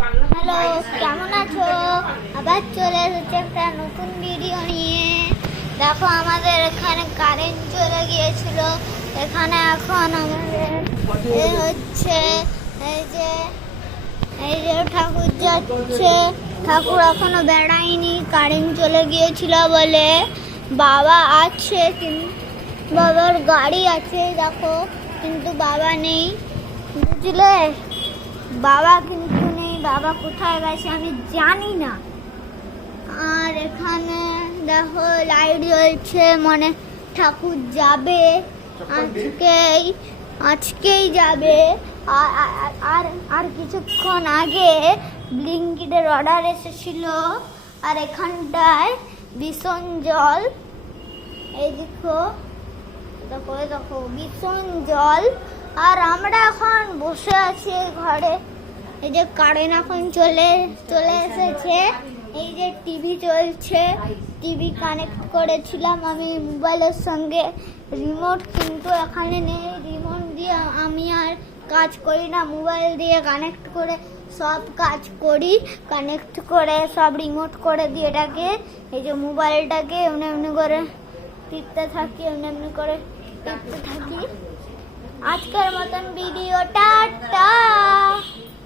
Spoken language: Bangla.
হ্যালো, কেমন আছো? আবার চলে এসেছে একটা নতুন ভিডিও নিয়ে। দেখো, আমাদের এখানে কারেন্ট চলে গিয়েছিল। এখানে এখন আমাদের হচ্ছে এই যে ঠাকুর যাচ্ছে। ঠাকুর এখনো বেড়ায়নি, কারেন্ট চলে গিয়েছিল বলে। বাবা আছে, কিন্তু বাবার গাড়ি আছে দেখো, কিন্তু বাবা নেই, বুঝলে? বাবা কিন্তু নেই, বাবা কোথায় গেছে আমি জানি না। আর এখানে দেখো লাইট জ্বলছে, মানে ঠাকুর যাবে আজকেই যাবে। আর কিছুক্ষণ আগে ব্লিঙ্কিটের অর্ডার এসেছিল। আর এখানটায় ভীষণ জল, এই দেখো দেখো দেখো ভীষণ জল। আর আমরা এখন বসে আছি ঘরে। এই যে কারেন্ট এখন চলে এসেছে। এই যে টিভি চলছে, টিভি কানেক্ট করেছিলাম আমি মোবাইলের সঙ্গে। রিমোট কিন্তু এখানে নেই, রিমোট দিয়ে আমি আর কাজ করি না, মোবাইল দিয়ে কানেক্ট করে সব কাজ করি। কানেক্ট করে সব রিমোট করে দিয়ে এটাকে, এই যে মোবাইলটাকে এমনি এমনি করে টিপতে থাকি, এমনি করে টিপতে থাকি। আজকের মতন ভিডিও টাটা।